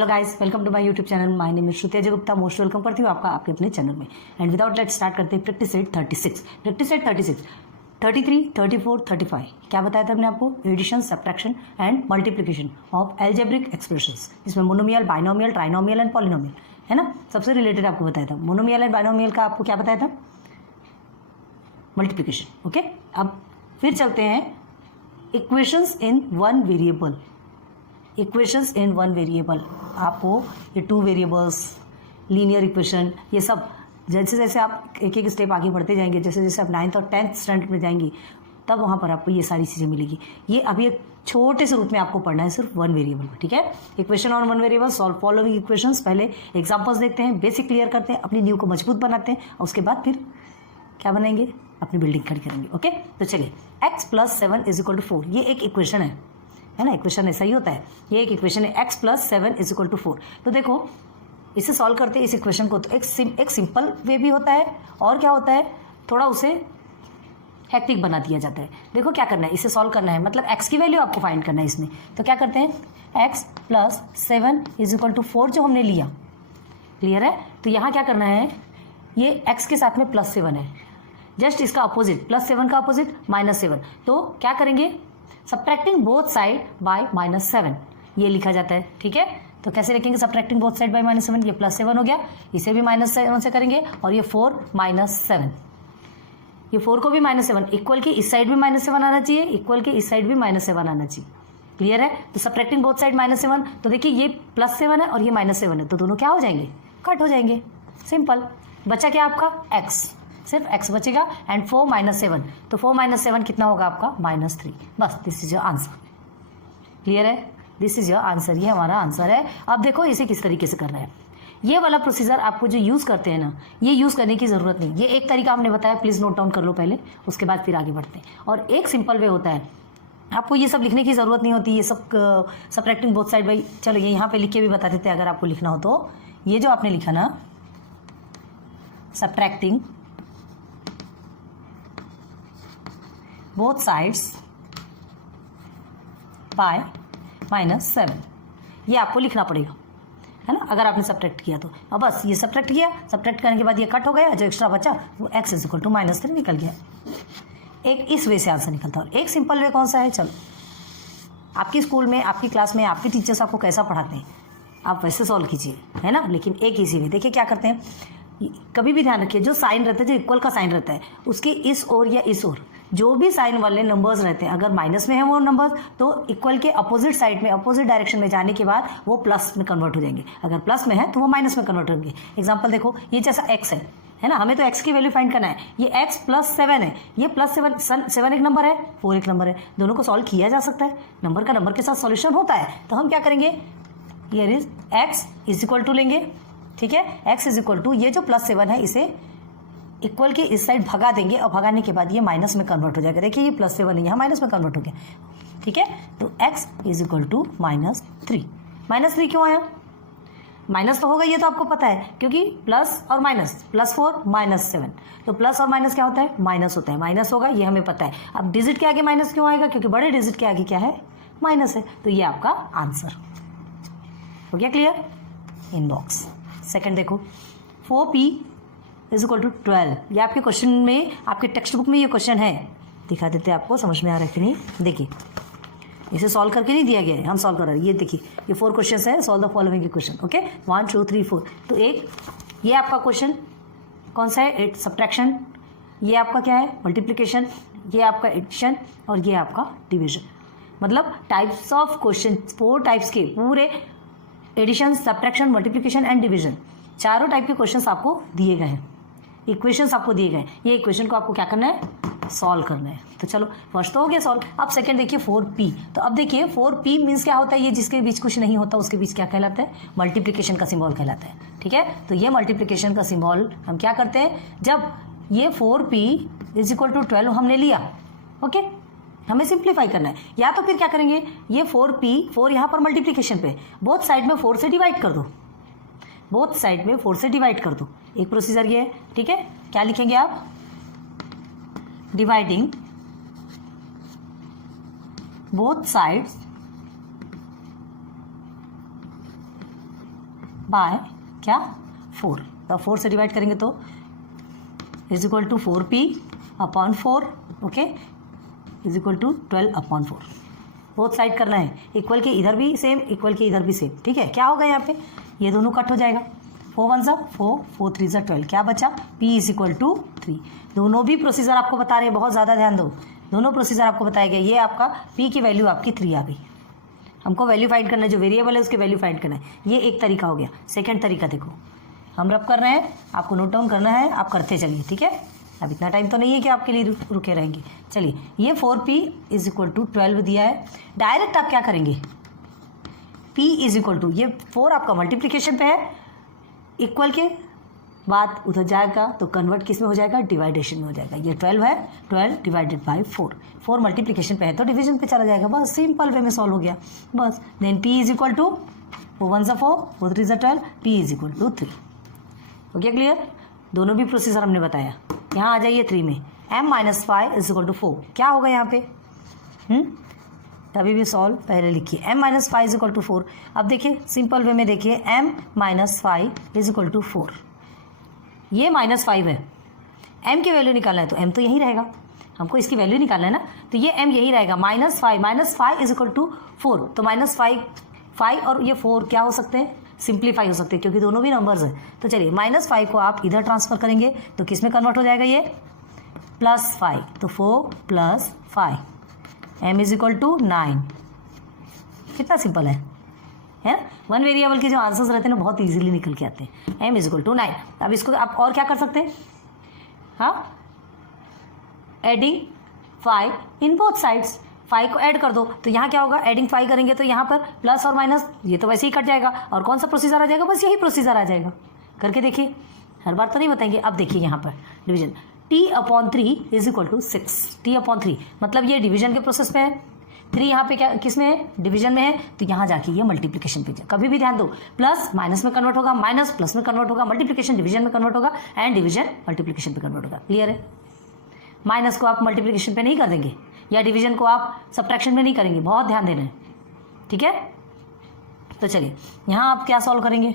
Hello guys, welcome to my YouTube channel. My name is Shruti Ajay Gupta. Most welcome करती हूँ आपका आपके अपने चैनल में। एंड विदाउट लेट स्टार्ट करते हैं प्रैक्टिस सेट 36। प्रैक्टिस सेट 36, 33, 34, 35 क्या बताया था हमने आपको? Addition, subtraction and multiplication of algebraic expressions. इसमें monomial, binomial, trinomial and polynomial है ना, सबसे रिलेटेड आपको बताया था। मोनोमियल एंड बाइनोमियल का आपको क्या बताया था? मल्टीप्लिकेशन। ओके, अब फिर चलते हैं equations in one variable. Equations in one variable, आपको ये टू वेरिएबल्स, लीनियर इक्वेशन, ये सब जैसे जैसे आप एक एक स्टेप आगे बढ़ते जाएंगे, जैसे जैसे आप 9th और 10th स्टैंडर्ड में जाएंगी, तब वहाँ पर आपको ये सारी चीज़ें मिलेगी। ये अभी एक छोटे से रूप में आपको पढ़ना है, सिर्फ वन वेरिएबल में। ठीक है, equation on one variable, solve following equations. पहले एग्जाम्पल्स देखते हैं, बेसिक क्लियर करते हैं, अपनी नींव को मजबूत बनाते हैं, और उसके बाद फिर क्या बनाएंगे? अपनी बिल्डिंग खड़ी करेंगे। ओके, तो चलिए, x + 7 = 4, ये एक इक्वेशन है ना, इक्वेशन ऐसा ही होता है। ये एक इक्वेशन है, x + 7 = 4। तो देखो, इसे सॉल्व करते हैं इस इक्वेशन को, तो एक सिंपल वे भी होता है, और क्या होता है, थोड़ा उसे हेक्टिक बना दिया जाता है। देखो क्या करना है, इसे सॉल्व करना है, मतलब x की वैल्यू आपको फाइंड करना है इसमें। तो क्या करते हैं, x + 7 = 4 जो हमने लिया, क्लियर है? तो यहाँ क्या करना है, ये x के साथ में +7 है, जस्ट इसका अपोजिट, +7 का अपोजिट -7। तो क्या करेंगे, सब्ट्रैक्टिंग बोथ साइड बाय -7, ये लिखा जाता है। ठीक है, तो कैसे लिखेंगे सब्ट्रैक्टिंग बोथ साइड बाय -7? ये +7 हो गया, इसे भी -7 से करेंगे, और ये 4 -7, ये 4 को भी -7, इक्वल के इस साइड भी -7 आना चाहिए, इक्वल के इस साइड भी -7 आना चाहिए। क्लियर है? तो सब्ट्रैक्टिंग बोथ साइड -7, तो देखिए ये +7 है और ये -7 है, तो दोनों क्या हो जाएंगे? कट हो जाएंगे। सिंपल। बचा क्या आपका? x, सिर्फ x बचेगा, एंड 4 - 7, तो 4 - 7 कितना होगा आपका? -3। बस, this is your answer. Clear है? दिस इज योर आंसर, ये हमारा आंसर है। अब देखो इसे किस तरीके से करना है। ये वाला प्रोसीजर आपको जो यूज करते हैं ना, ये यूज करने की जरूरत नहीं। ये एक तरीका हमने बताया, प्लीज नोट डाउन कर लो पहले, उसके बाद फिर आगे बढ़ते हैं। और एक सिंपल वे होता है, आपको ये सब लिखने की जरूरत नहीं होती, ये सब सब्ट्रैक्टिंग बोथ साइड बाई, चलो ये यहाँ पे लिख के भी बता देते हैं अगर आपको लिखना हो तो। ये जो आपने लिखा ना, सब्ट्रैक्टिंग बोथ साइड्स बाय -7, ये आपको लिखना पड़ेगा, है ना, अगर आपने सब्ट्रैक्ट किया तो। अब बस ये सब्ट्रैक्ट किया, सब्ट्रैक्ट करने के बाद ये कट हो गया, जो एक्स्ट्रा बचा वो x = -3 निकल गया। एक इस वे से आंसर निकलता है। और एक सिंपल वे कौन सा है, चलो आपकी स्कूल में, आपकी क्लास में, आपके टीचर्स आपको कैसा पढ़ाते हैं, आप वैसे सॉल्व कीजिए, है ना। लेकिन एक इसी वे, देखिए क्या करते हैं, कभी भी ध्यान रखिए, जो साइन रहता है, जो इक्वल का साइन रहता है, उसके इस ओर या इस ओर जो भी साइन वाले नंबर्स रहते हैं, अगर माइनस में है वो नंबर्स, तो इक्वल के अपोजिट साइड में, अपोजिट डायरेक्शन में जाने के बाद वो प्लस में कन्वर्ट हो जाएंगे। अगर प्लस में है तो वो माइनस में कन्वर्ट होंगे। एग्जाम्पल देखो, ये जैसा x है ना, हमें तो x की वैल्यू फाइंड करना है। ये x + 7 है, ये +7 एक नंबर है, 4 एक नंबर है, दोनों को सॉल्व किया जा सकता है, नंबर का नंबर के साथ सॉल्यूशन होता है। तो हम क्या करेंगे, हियर इज x = लेंगे, ठीक है, x = ये जो +7 है, इसे इक्वल के इस साइड भगा देंगे, और भगाने के बाद ये माइनस में कन्वर्ट हो जाएगा। देखिए ये +7 है, यहाँ माइनस में कन्वर्ट हो गया। ठीक है, तो x = -3। -3 क्यों आया? माइनस तो होगा, ये तो आपको पता है, क्योंकि प्लस और माइनस, +4 -7, तो प्लस और माइनस क्या होता है? माइनस होता है, माइनस होगा, ये हमें पता है। अब डिजिट के आगे माइनस क्यों आएगा? क्योंकि बड़े डिजिट के आगे क्या है? माइनस है। तो ये आपका आंसर हो गया। क्लियर? इन बॉक्स। सेकंड देखो, 4p = 12, ये आपके क्वेश्चन में, आपके टेक्स्ट बुक में ये क्वेश्चन है, दिखा देते हैं आपको, समझ में आ रहा है कि नहीं। देखिए, इसे सॉल्व करके नहीं दिया गया है, हम सॉल्व कर रहे हैं। ये देखिए, ये 4 क्वेश्चन है, solve the following question. Okay, 1 2 3 4। तो एक ये आपका क्वेश्चन कौन सा है? एट सब्ट्रैक्शन, ये आपका क्या है? मल्टीप्लिकेशन, ये आपका एडिशन, और ये आपका डिविजन। मतलब टाइप्स ऑफ क्वेश्चन, 4 टाइप्स के पूरे, addition, subtraction, multiplication and division, चारों टाइप के क्वेश्चंस आपको दिए गए हैं, इक्वेशंस आपको दिए गए। ये इक्वेशन को आपको क्या करना है? सॉल्व करना है। तो चलो, फर्स्ट तो हो गया सॉल्व। अब सेकंड देखिए, 4p। तो अब देखिए 4p मीन्स क्या होता है? ये जिसके बीच कुछ नहीं होता उसके बीच क्या कहलाता है? मल्टीप्लिकेशन का सिंबल कहलाता है। ठीक है, तो ये मल्टीप्लिकेशन का सिंबल हम क्या करते हैं, जब ये 4p = 12 हमने लिया, ओके, हमें सिंप्लीफाई करना है, या तो फिर क्या करेंगे, ये 4 यहाँ पर मल्टीप्लिकेशन पे, बोथ साइड में 4 से डिवाइड कर दो, बोथ साइड में 4 से डिवाइड कर दो। एक प्रोसीजर ये है। ठीक है, क्या लिखेंगे आप? डिवाइडिंग बोथ साइड्स बाय क्या 4, तो 4 से डिवाइड करेंगे तो is equal to 4p upon 4, okay, is equal to 12 upon 4। Both side करना है, इक्वल के इधर भी सेम, इक्वल के इधर भी सेम, ठीक है। क्या होगा यहाँ पे, ये दोनों कट हो जाएगा, 4 1 सा 4, 4 3 सा 12, क्या बचा p इज इक्वल टू 3। दोनों भी प्रोसीजर आपको बता रहे हैं, बहुत ज़्यादा ध्यान दो, दोनों प्रोसीजर आपको बताया गया। ये आपका p की वैल्यू आपकी 3 आ गई, हमको वैल्यू फाइंड करना है, जो वेरिएबल है उसकी वैल्यू फाइंड करना है। ये एक तरीका हो गया। सेकेंड तरीका देखो, हम रब कर रहे हैं, आपको नोट डाउन करना है, आप करते चलिए, ठीक है। अब इतना टाइम तो नहीं है कि आपके लिए रुके रहेंगे। चलिए, ये 4p इज इक्वल टू 12 दिया है, डायरेक्ट आप क्या करेंगे, p इज इक्वल टू, ये 4 आपका मल्टीप्लिकेशन पे है, इक्वल के बाद उधर जाएगा तो कन्वर्ट किस में हो जाएगा, डिवाइडेशन में हो जाएगा। ये 12 है, 12 डिवाइडेड बाय 4, 4 मल्टीप्लिकेशन पे है तो डिवीजन पे चला जाएगा, बस सिंपल वे में सॉल्व हो गया बस। Then p is equal to 4 1 सा 4, 4 3 सा 12, p इज इक्वल टू 3। हो गया क्लियर, दोनों भी प्रोसीजर हमने बताया। यहाँ आ जाइए 3 में, m minus 5 is equal to 4, क्या होगा यहाँ पे, तभी भी सॉल्व पहले लिखिए, m minus 5 is equal to 4। अब देखिए सिंपल वे में देखिए, m minus 5 is equal to 4, ये माइनस 5 है, m की वैल्यू निकालना है तो m तो यही रहेगा, हमको इसकी वैल्यू निकालना है ना, तो ये m यही रहेगा, माइनस 5 इज इक्वल टू 4, तो माइनस 5 और ये 4 क्या हो सकते हैं, सिंप्लीफाई हो सकते हैं, क्योंकि दोनों भी नंबर्स हैं। तो चलिए, माइनस 5 को आप इधर ट्रांसफर करेंगे तो किस में कन्वर्ट हो जाएगा, ये प्लस 5, तो 4 plus 5, m is equal to 9। कितना सिंपल है ना। वन वेरिएबल के जो आंसर्स रहते हैं ना बहुत इजीली निकल के आते हैं। m is equal to 9। अब इसको आप और क्या कर सकते हैं, हाँ, एडिंग 5 इन बोथ साइड्स, 5 को ऐड कर दो तो यहाँ क्या होगा, एडिंग 5 करेंगे तो यहाँ पर प्लस और माइनस ये तो वैसे ही कट जाएगा, और कौन सा प्रोसीजर आ जाएगा, बस यही प्रोसीजर आ जाएगा। करके देखिए, हर बार तो नहीं बताएंगे। अब देखिए यहाँ पर division, t/3 is equal to 6, t/3 मतलब ये डिवीजन के प्रोसेस में है, 3 यहाँ पे क्या किस में है, डिवीजन में है, तो यहाँ जाके ये मल्टीप्लिकेशन पे जाए। कभी भी ध्यान दो, प्लस माइनस में कन्वर्ट होगा, माइनस प्लस में कन्वर्ट होगा, मल्टीप्लिकेशन डिवीजन में कन्वर्ट होगा, एंड डिवीजन मल्टीप्लिकेशन पे कन्वर्ट होगा। क्लियर है, माइनस को आप मल्टीप्लिकेशन पे नहीं कर देंगे, या डिवीजन को आप सब्ट्रैक्शन में नहीं करेंगे, बहुत ध्यान देना है, ठीक है। तो चलिए, यहाँ आप क्या सॉल्व करेंगे,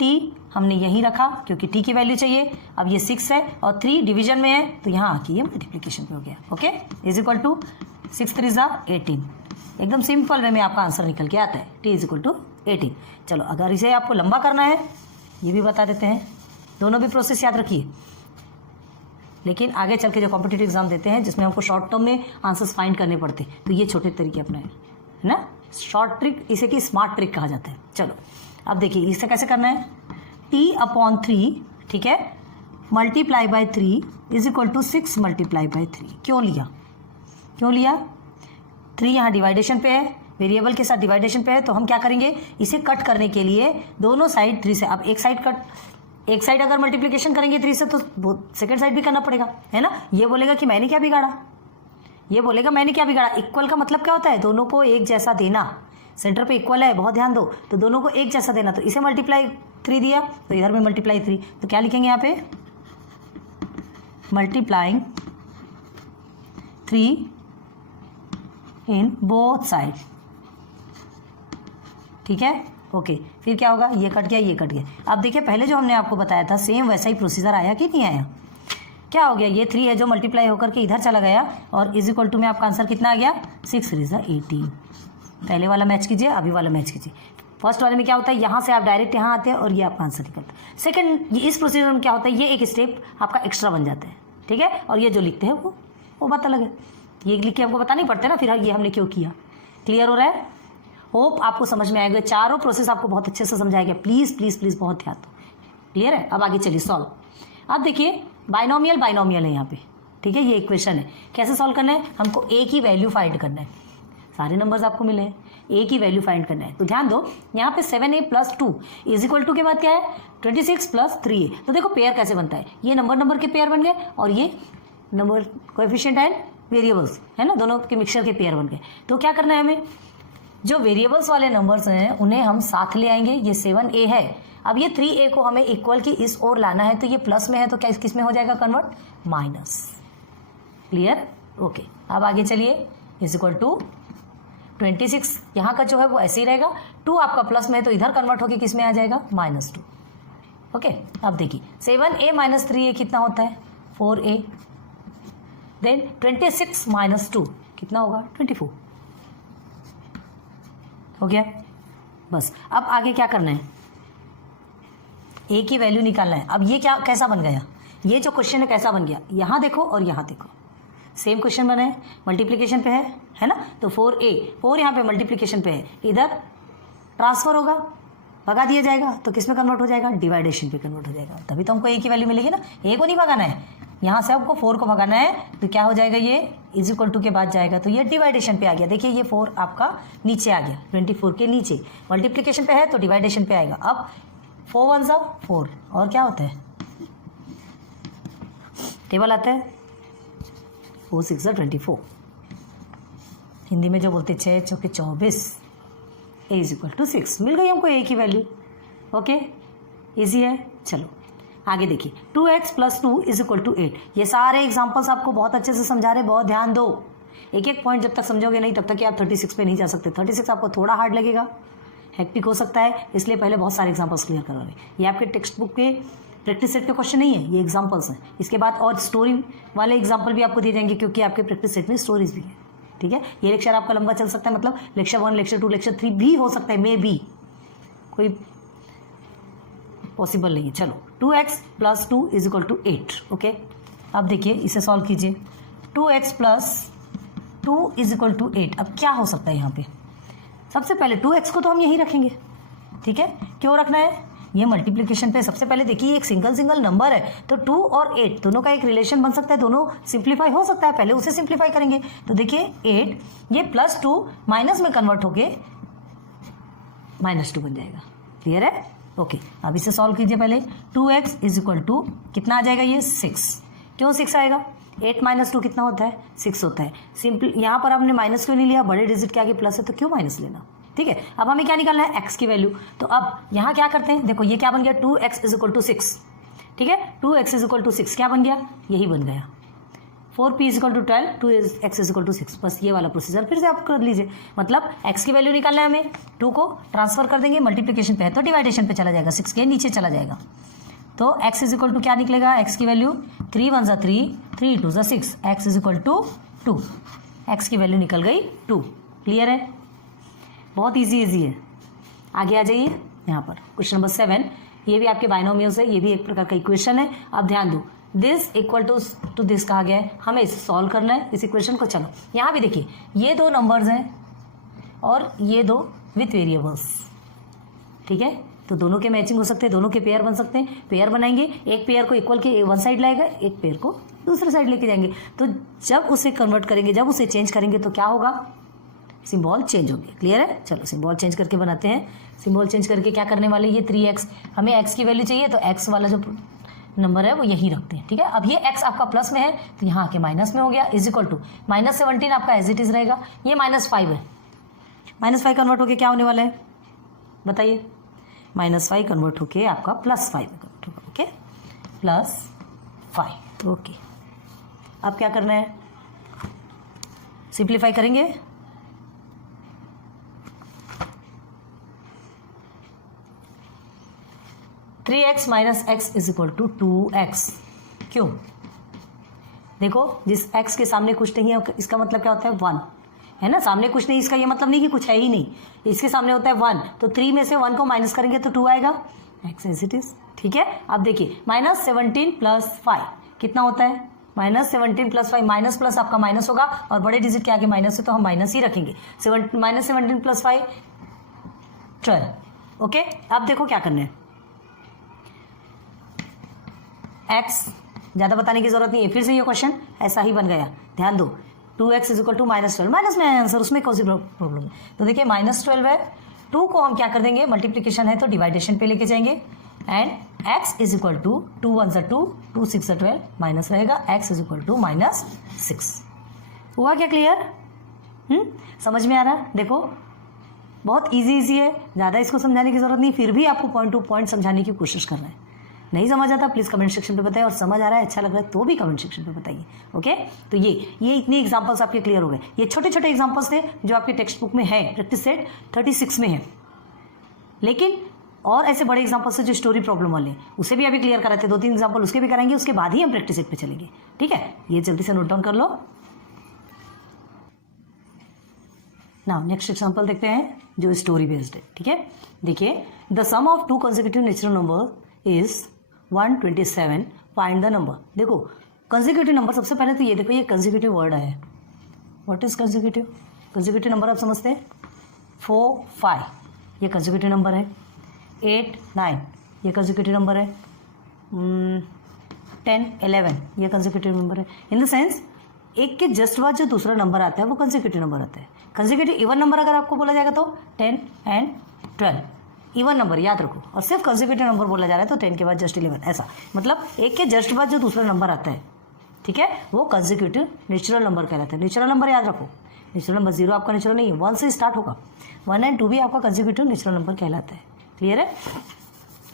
t हमने यहीं रखा क्योंकि t की वैल्यू चाहिए। अब ये 6 है और 3 डिवीजन में है तो यहाँ आके ये मल्टीप्लिकेशन पे हो गया, ओके, इज इक्वल टू 6 3 ज़ा 18। एकदम सिंपल वे में आपका आंसर निकल के आता है, t इज इक्वल टू 18। चलो, अगर इसे आपको लंबा करना है ये भी बता देते हैं, दोनों भी प्रोसेस याद रखिए, लेकिन आगे चल के जो कॉम्पिटिटिव एग्जाम देते हैं जिसमें हमको शॉर्ट टर्म में आंसर्स फाइंड करने पड़ते हैं, तो ये छोटे तरीके अपनाए, है ना, शॉर्ट ट्रिक, इसे की स्मार्ट ट्रिक कहा जाता है। चलो, अब देखिए इसे कैसे करना है, t/3, ठीक है, multiply by 3 is equal to 6 multiply by 3। क्यों लिया, 3 यहाँ डिवाइडेशन पे है, वेरिएबल के साथ डिवाइडेशन पे है, तो हम क्या करेंगे, इसे कट करने के लिए दोनों साइड 3 से, अब एक साइड अगर मल्टीप्लिकेशन करेंगे 3 से तो सेकंड साइड भी करना पड़ेगा, है ना। ये बोलेगा कि मैंने क्या बिगाड़ा, ये बोलेगा मैंने क्या बिगाड़ा। इक्वल का मतलब क्या होता है, दोनों को एक जैसा देना, सेंटर पे इक्वल है, बहुत ध्यान दो, तो दोनों को एक जैसा देना। तो इसे मल्टीप्लाई 3 दिया तो इधर में मल्टीप्लाई 3, तो क्या लिखेंगे यहाँ पे, मल्टीप्लाइंग 3 इन बोथ साइड, ठीक है, ओके। फिर क्या होगा, ये कट गया, ये कट गया। अब देखिए पहले जो हमने आपको बताया था सेम वैसा ही प्रोसीजर आया कि नहीं आया, क्या हो गया, ये 3 है जो मल्टीप्लाई होकर के इधर चला गया, और इज इक्वल टू में आपका आंसर कितना आ गया, 6 3 ज़ा 18। पहले वाला मैच कीजिए, अभी वाला मैच कीजिए। फर्स्ट वाले में क्या होता है, यहाँ से आप डायरेक्ट यहाँ आते हैं और ये आपका आंसर निकलता है। सेकंड, इस प्रोसीजर में क्या होता है, ये एक स्टेप आपका एक्स्ट्रा बन जाता है, ठीक है, और ये जो लिखते हैं वो बात अलग है, ये लिख के हमको बता नहीं पड़ता ना फिर ये हमने क्यों किया। क्लियर हो रहा है, होप आपको समझ में आएगा, चारों प्रोसेस आपको बहुत अच्छे से समझाया गया। प्लीज़ प्लीज़ प्लीज़ बहुत ध्यान दो, क्लियर है। अब आगे चलिए सॉल्व। अब देखिए बाइनोमियल है यहाँ पे, ठीक है, ये इक्वेशन है, कैसे सॉल्व करना है, हमको a की वैल्यू फाइंड करना है, सारे नंबर्स आपको मिले हैं, a की वैल्यू फाइंड करना है। तो ध्यान दो, यहाँ पे 7a + 2 इज इक्वल टू के बाद क्या है, 26 + 3a। तो देखो पेयर कैसे बनता है, ये नंबर के पेयर बन गए, और ये नंबर कोएफिशिएंट एंड वेरिएबल्स है ना, दोनों के मिक्सचर के पेयर बन गए। तो क्या करना है हमें, जो वेरिएबल्स वाले नंबर्स हैं उन्हें हम साथ ले आएंगे। ये 7a है, अब ये 3a को हमें इक्वल की इस ओर लाना है, तो ये प्लस में है तो क्या किस में हो जाएगा कन्वर्ट, माइनस। Clear, okay. अब आगे चलिए, इज इक्वल टू 26 यहाँ का जो है वो ऐसे ही रहेगा, 2 आपका प्लस में है तो इधर कन्वर्ट होके किस में आ जाएगा, -2। ओके, अब देखिए 7a माइनस 3a कितना होता है, 4a। देन 26 माइनस 2 कितना होगा, 24। हो गया। बस अब आगे क्या करना है, a की वैल्यू निकालना है। अब ये क्या कैसा बन गया, ये जो क्वेश्चन है कैसा बन गया, यहाँ देखो और यहाँ देखो, सेम क्वेश्चन बना है, मल्टीप्लिकेशन पे है ना, तो 4a 4 यहाँ पे मल्टीप्लिकेशन पे है, इधर ट्रांसफर होगा, भगा दिया जाएगा तो किस में कन्वर्ट हो जाएगा, डिवाइडेशन पे कन्वर्ट हो जाएगा। तभी तो हमको a की वैल्यू मिलेगी ना, a को नहीं भगाना है, यहाँ से आपको 4 को भगाना है, तो क्या हो जाएगा, ये इज इक्वल टू के बाद जाएगा तो ये डिवाइडेशन पे आ गया। देखिए ये 4 आपका नीचे आ गया, 24 के नीचे, मल्टीप्लिकेशन पे है तो डिवाइडेशन पे आएगा। अब 4 1 सा 4 और क्या होता है, टेबल आता है, 4 6 24, हिंदी में जो बोलते 6 चौके 24, a इज इक्वल टू 6। मिल गई हमको a की वैल्यू। ओके, इजी है। चलो आगे देखिए, 2x plus 2 is equal to 8। ये सारे एग्जाम्पल्स आपको बहुत अच्छे से समझा रहे, बहुत ध्यान दो, एक एक पॉइंट जब तक समझोगे नहीं तब तक कि आप 36 पे नहीं जा सकते। 36 आपको थोड़ा हार्ड लगेगा, हेक्टिक हो सकता है, इसलिए पहले बहुत सारे एग्जाम्पल्स क्लियर करवा रहे। ये आपके टेक्स्ट बुक के प्रैक्टिस सेट के क्वेश्चन नहीं है, ये एग्जाम्पल्स हैं। इसके बाद और स्टोरी वाले एग्जाम्पल भी आपको दिए जाएंगे, क्योंकि आपके प्रैक्टिस सेट में स्टोरीज भी है। ठीक है, ये लेक्चर आपका लंबा चल सकता है, मतलब लेक्चर 1 लेक्चर 2 लेक्चर 3 भी हो सकता है, मे बी, कोई पॉसिबल नहीं है। चलो 2x plus 2 is equal to 8। Okay, अब देखिए इसे सॉल्व कीजिए, 2x plus 2 is equal to 8। अब क्या हो सकता है यहाँ पे, सबसे पहले 2x को तो हम यहीं रखेंगे, ठीक है, क्यों रखना है, ये मल्टीप्लिकेशन पे सबसे पहले देखिए एक सिंगल नंबर है, तो 2 और 8 दोनों का एक रिलेशन बन सकता है, दोनों सिंप्लीफाई हो सकता है, पहले उसे सिंप्लीफाई करेंगे। तो देखिए 8 ये प्लस 2 माइनस में कन्वर्ट होके -2 बन जाएगा। क्लियर है? ओके, अब इसे सॉल्व कीजिए। पहले 2x इज इक्वल टू कितना आ जाएगा, ये 6। क्यों 6 आएगा, 8 माइनस 2 कितना होता है, 6 होता है। सिंपल यहाँ पर आपने माइनस क्यों नहीं लिया, बड़े डिजिट के आगे प्लस है तो क्यों माइनस लेना। ठीक है, अब हमें क्या निकालना है, x की वैल्यू। तो अब यहाँ क्या करते हैं, देखो ये क्या बन गया, 2x इज इक्वल टू 6। ठीक है, 2x इज इक्वल टू 6 क्या बन गया, यही बन गया। 4p is equal to 12, 2x is equal to 6। बस ये वाला प्रोसीजर फिर से आप कर लीजिए। मतलब x की वैल्यू निकालना है हमें, 2 को ट्रांसफर कर देंगे, मल्टीप्लिकेशन पे है तो डिवाइडेशन पे चला जाएगा, 6 के नीचे चला जाएगा। तो x इज इक्वल टू क्या निकलेगा, x की value 3 1 3, 3 2 6, x is equal to 2। x की वैल्यू निकल गई 2। क्लियर है, बहुत इजी है। आगे आ जाइए, यहाँ पर क्वेश्चन नंबर 7, ये भी आपके बाइनोमियल्स है, ये भी एक प्रकार का इक्वेशन है। अब ध्यान दो, दिस इक्वल टू दिस कहा गया है, हमें इसे सॉल्व करना है इस इक्वेशन को। चलो यहाँ भी देखिए, ये 2 नंबर्स हैं और ये 2 विथ वेरिएबल्स। ठीक है, तो दोनों के मैचिंग हो सकते हैं, दोनों के पेयर बन सकते हैं। पेयर बनाएंगे, एक पेयर को इक्वल के वन साइड लाएगा, एक पेयर को दूसरे साइड लेके जाएंगे। तो जब उसे कन्वर्ट करेंगे, जब उसे चेंज करेंगे तो क्या होगा, सिंबल चेंज होंगे। क्लियर है, चलो सिंबल चेंज करके बनाते हैं। सिंबल चेंज करके क्या करने वाले, ये 3x, हमें x की वैल्यू चाहिए तो x वाला जो नंबर है वो यहीं रखते हैं। ठीक है, अब ये x आपका प्लस में है तो यहाँ आके माइनस में हो गया, इज इक्वल टू -17 आपका एज इट इज रहेगा, ये -5 है। -5 कन्वर्ट होके क्या होने वाला है बताइए, -5 कन्वर्ट होके आपका +5 में कन्वर्ट होगा। ओके, +5। ओके, अब क्या करना है, सिंप्लीफाई करेंगे। Three x minus x is equal to 2x। क्यों, देखो जिस x के सामने कुछ नहीं है इसका मतलब क्या होता है, 1 है ना, सामने कुछ नहीं, इसका ये मतलब नहीं कि कुछ है ही नहीं, इसके सामने होता है 1। तो 3 में से 1 को माइनस करेंगे तो 2 आएगा, x एज इट इज। ठीक है, अब देखिए -17 + 5 कितना होता है, -17 + 5, माइनस प्लस आपका माइनस होगा और बड़े डिजिट के आगे माइनस है तो हम माइनस ही रखेंगे। -17 + 5 12। ओके, अब देखो क्या करना है, x ज़्यादा बताने की जरूरत नहीं है, फिर से ये क्वेश्चन ऐसा ही बन गया। ध्यान दो, 2x is equal to -12, minus में है आंसर, उसमें कौन सी प्रॉब्लम है। तो देखिए -12 है, 2 को हम क्या कर देंगे, मल्टीप्लिकेशन है तो डिवाइडेशन पे लेके जाएंगे, and x is equal to 2 1 2, 2 6 12, minus रहेगा, x इज इक्वल टू -6। हुआ क्या क्लियर, समझ में आ रहा है। देखो बहुत इजी है, ज़्यादा इसको समझाने की जरूरत नहीं, फिर भी आपको पॉइंट टू पॉइंट समझाने की कोशिश करना है। नहीं समझ आता प्लीज़ कमेंट सेक्शन पे बताइए, और समझ आ रहा है अच्छा लग रहा है तो भी कमेंट सेक्शन पे बताइए। ओके, तो ये इतने एग्जांपल्स आपके क्लियर हो गए। ये छोटे छोटे एग्जांपल्स थे जो आपके टेक्स्ट बुक में है, प्रैक्टिस सेट 36 में है, लेकिन और ऐसे बड़े एग्जांपल्स है जो स्टोरी प्रॉब्लम वाले, उसे भी अभी क्लियर कराते, 2-3 एग्जांपल उसके भी कराएंगे, उसके बाद ही हम प्रैक्टिस सेट पे चलेंगे। ठीक है, ये जल्दी से नोट डाउन कर लो। नाउ नेक्स्ट एग्जांपल देखते हैं जो स्टोरी बेस्ड है। ठीक है, देखिए, the sum of 2 consecutive natural number is 127, find the number. देखो कंसेक्यूटिव नंबर, सबसे पहले तो ये देखो, ये कंसेक्यूटिव वर्ड है। What is consecutive? Consecutive number आप समझते हैं, 4, 5 ये कंसेक्यूटिव नंबर है, 8, 9 ये कंसेक्यूटिव नंबर है, 10, 11 ये कंसेक्यूटिव नंबर है। इन द सेंस एक के जस्ट बाद जो दूसरा नंबर आता है वो कंसेक्यूटिव नंबर आता है। कंसेक्यूटिव इवन नंबर अगर आपको बोला जाएगा तो 10 एंड 12 इवन नंबर याद रखो, और सिर्फ कंसेक्यूटिव नंबर बोला जा रहा है तो 10 के बाद जस्ट 11, ऐसा मतलब एक के जस्ट बाद जो दूसरा नंबर आता है, ठीक है, वो कंसेक्यूटिव नेचुरल नंबर कहलाता है। नेचुरल नंबर याद रखो, नेचुरल नंबर 0 आपका नेचुरल नहीं है, 1 से स्टार्ट होगा, 1 एंड 2 भी आपका कंसेक्यूटिव नेचुरल नंबर कहलाता है। क्लियर है?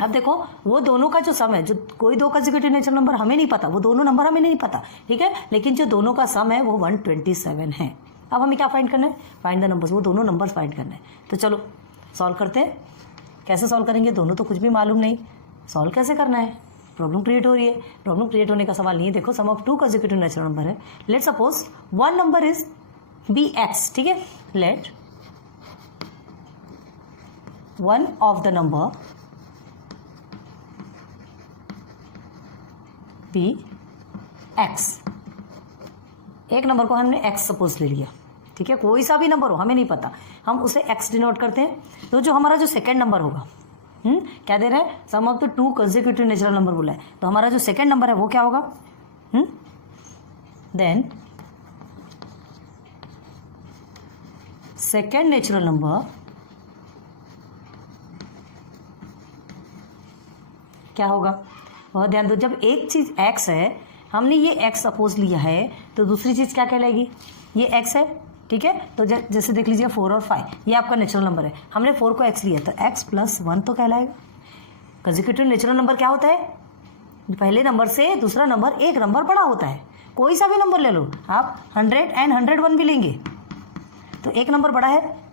अब देखो वो दोनों का जो सम है, जो कोई 2 कंसेक्यूटिव नेचुरल नंबर हमें नहीं पता, वो दोनों नंबर हमें नहीं पता, ठीक है, लेकिन जो दोनों का सम है वो 127 है। अब हमें क्या फाइंड करना है? फाइंड द नंबर्स, वो दोनों नंबर्स फाइंड करना है। तो चलो सॉल्व करते हैं। कैसे सॉल्व करेंगे? दोनों तो कुछ भी मालूम नहीं, सॉल्व कैसे करना है? प्रॉब्लम क्रिएट हो रही है, प्रॉब्लम क्रिएट होने का सवाल नहीं है। देखो sum of 2 consecutive natural number है, let suppose 1 number is be x, ठीक है, let 1 of the number be x. एक नंबर को हमने एक्स सपोज ले लिया, ठीक है, कोई सा भी नंबर हो हमें नहीं पता, हम उसे एक्स डिनोट करते हैं। तो जो हमारा जो सेकंड नंबर होगा, क्या दे रहा है? Sum of the 2 consecutive natural number बोला है, तो हमारा जो सेकंड नंबर है वो क्या होगा? देन सेकंड नेचुरल नंबर क्या होगा? बहुत ध्यान दो, जब एक चीज एक्स है, हमने ये एक्स सपोज लिया है, तो दूसरी चीज क्या कहलाएगी? ये एक्स है, ठीक है, तो जैसे देख लीजिए 4 और 5 ये आपका नेचुरल नंबर है, हमने 4 को एक्स लिया तो x + 1 तो कहलाएगा। कंसेक्यूटिव नेचुरल नंबर क्या होता है? पहले नंबर से दूसरा नंबर एक नंबर बड़ा होता है, कोई सा भी नंबर ले लो आप, 100 एंड 101 भी लेंगे तो एक नंबर बड़ा है,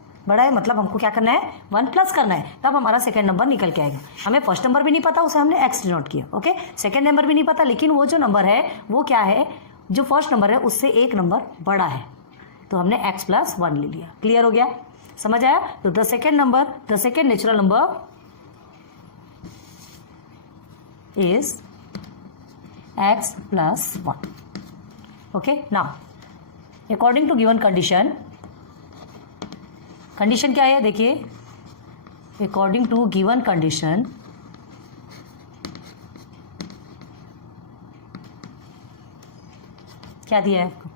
मतलब हमको क्या करना है? 1 प्लस करना है, तब हमारा सेकंड नंबर निकल के आएगा। हमें फर्स्ट नंबर भी नहीं पता, उसे हमने एक्स डिनोट किया, ओके। सेकंड नंबर भी नहीं पता, लेकिन वो जो नंबर है वो क्या है? जो फर्स्ट नंबर है उससे एक नंबर बड़ा है, तो हमने x + 1 ले लिया। क्लियर हो गया? समझ आया? तो the second natural number is x + 1। Okay, now according to given condition क्या है? देखिए, अकॉर्डिंग टू गिवन कंडीशन क्या दिया है आपको?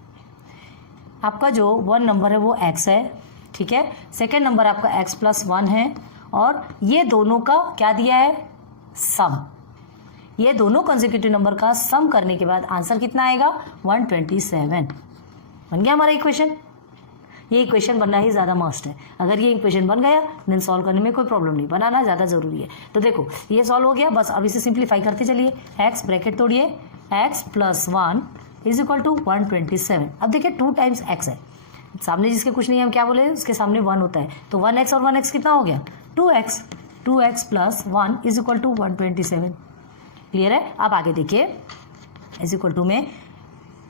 आपका जो 1 नंबर है वो x है, ठीक है, सेकेंड नंबर आपका x + 1 है, और ये दोनों का क्या दिया है? सम। ये दोनों कंसेक्यूटिव नंबर का सम करने के बाद आंसर कितना आएगा? 127। बन गया हमारा इक्वेशन। ये इक्वेशन बनना ही ज़्यादा मस्ट है। अगर ये इक्वेशन बन गया देन सॉल्व करने में कोई प्रॉब्लम नहीं, बनाना ज़्यादा ज़रूरी है। तो देखो ये सॉल्व हो गया, बस अब इसे सिंप्लीफाई करते चलिए। x ब्रैकेट तोड़िए, x + 1 = 127। अब देखिए 2 टाइम्स x है, सामने जिसके कुछ नहीं है हम क्या बोले? उसके सामने 1 होता है, तो 1x और 1x कितना हो गया? 2x। 2x + 1 = 127। क्लियर है? अब आगे देखिए, = में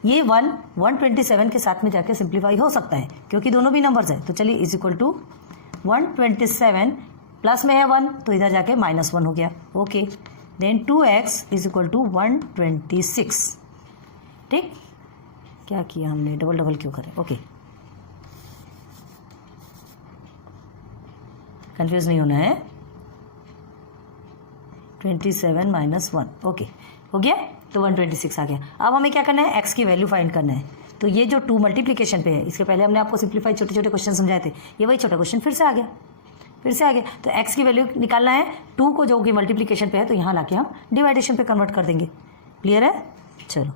ये 127 के साथ में जाके सिंप्लीफाई हो सकता है क्योंकि दोनों भी नंबर्स है। तो चलिए = 127 प्लस में है 1 तो इधर जाके -1 हो गया, ओके। Then 2x = 126। ठीक, क्या किया हमने? डबल क्यों करें? ओके, कंफ्यूज नहीं होना है। 27 - 1, ओके, हो गया, तो 126 आ गया। अब हमें क्या करना है? x की वैल्यू फाइंड करना है। तो ये जो 2 मल्टीप्लिकेशन पे है, इसके पहले हमने आपको सिंप्लीफाई छोटे छोटे क्वेश्चन समझाए थे, ये वही छोटा क्वेश्चन फिर से आ गया। तो x की वैल्यू निकालना है, 2 को जो कि मल्टीप्लिकेशन पे है तो यहाँ लाके हम डिवाइडेशन पे कन्वर्ट कर देंगे। क्लियर है? चलो,